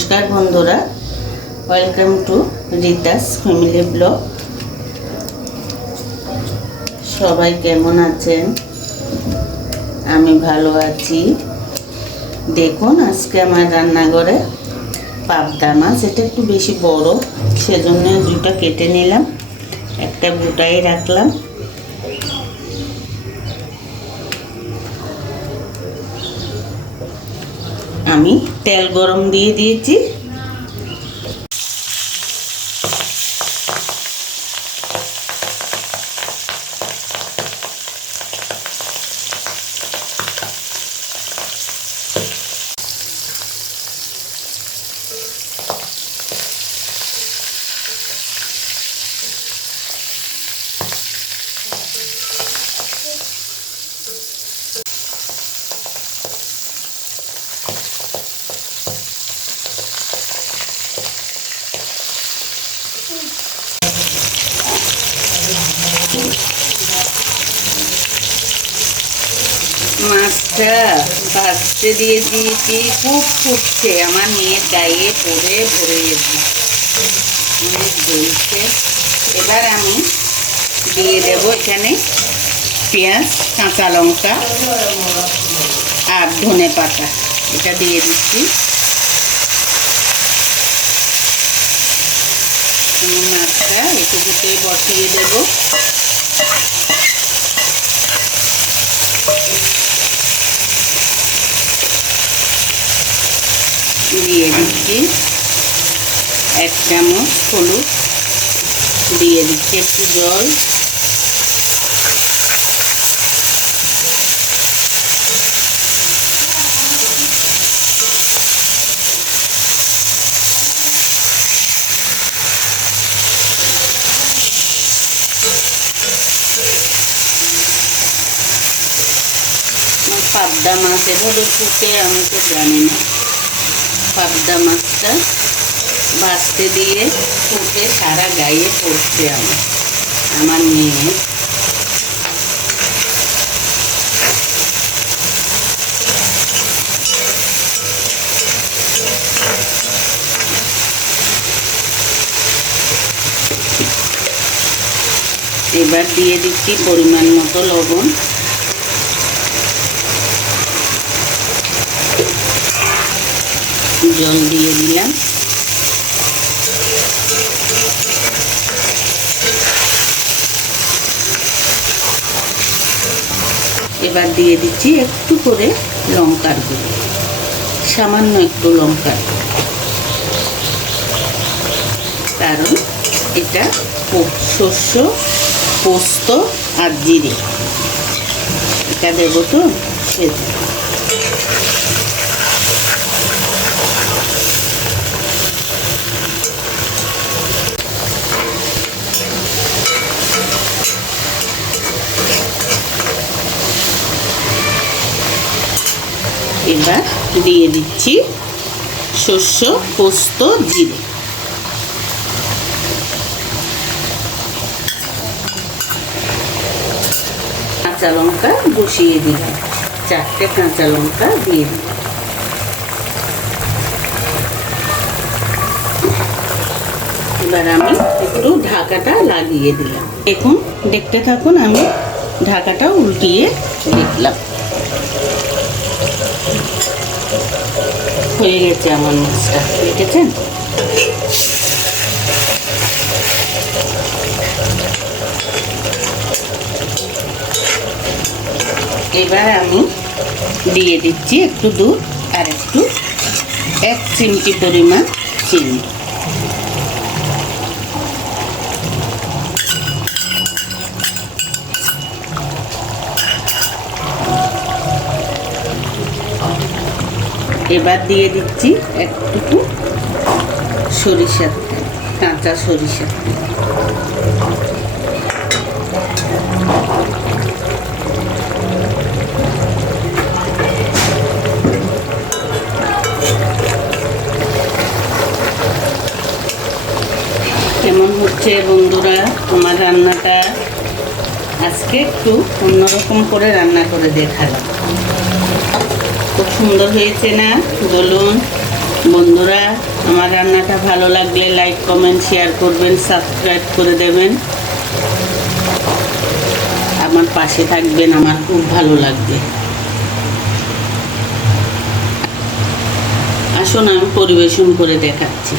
নমস্কার বন্ধুরা welcome to Rita's family vlog সবাই কেমন আছেন? আমি ভালো আছি। দেখুন আজকে আমার রান্নাঘরে পাবদা মাছ, এটা একটু বেশি বড়, সেজন্য দুটো কেটে নিলাম। একটা গোটাই রাখলাম। আমি তেল গরম দিয়ে দিয়েছি। মাছটা ভাজতে দিয়ে দিয়েছি। খুব ফুটছে। আমার মেয়ের গায়ে পড়ে পড়ে গেছে। এবার আমি দিয়ে দেবো এখানে পেঁয়াজ, কাঁচা লঙ্কা আর ধনে পাতা। এটা দিয়ে দিচ্ছি। মাছটা এটুকুতেই বসিয়ে দেবো। দিয়ে দিচ্ছি এক চামচ হলুদ। দিয়ে দিচ্ছি একটু জল। পাবদা মাছ এভাবে ফুটে, আমি তো জানি না। পাবদা মাছটা ভাজতে দিয়ে ফুটে সারা গায়ে পড়ছে আমার আমার মেয়ে। এবার দিয়ে দিচ্ছি পরিমাণ মতো লবণ। জল দিয়ে দিলাম। এবার দিয়ে দিচ্ছি একটু করে লঙ্কার গুঁড়ো, সামান্য একটু লঙ্কার কারণ এটা শস্য, পোস্ত আর জিরে। এটা দেবো তো সেজন্য এবার দিয়ে দিচ্ছি শস্য পোস্ত জিরে। কাঁচা লঙ্কা বসিয়ে দিলাম। চারটে কাঁচা লঙ্কা দিয়ে দিলাম। এবার আমি একটু ঢাকাটা লাগিয়ে দিলাম। দেখুন, দেখতে থাকুন, আমি ঢাকাটা উল্টিয়ে দেখলাম। হয়ে গেছে আমার মাছটা দেখেছেন? এবার আমি দিয়ে দিচ্ছি একটু দুধ আর একটু এক চিমটি পরিমাণ চিনি। এবার দিয়ে দিচ্ছি একটুকু সরিষার কাঁচা সরিষা কেমন হচ্ছে বন্ধুরা? আমার রান্নাটা আজকে একটু অন্যরকম করে রান্না করে দেখালাম। সুন্দর হয়েছে না? বলুন। বন্ধুরা, আমার রান্নাটা ভালো লাগলে লাইক কমেন্ট শেয়ার করবেন সাবস্ক্রাইব করে দেবেন। আমার পাশে থাকবেন, আমার খুব ভালো লাগবে। আসুন, আমি পরিবেশন করে দেখাচ্ছি।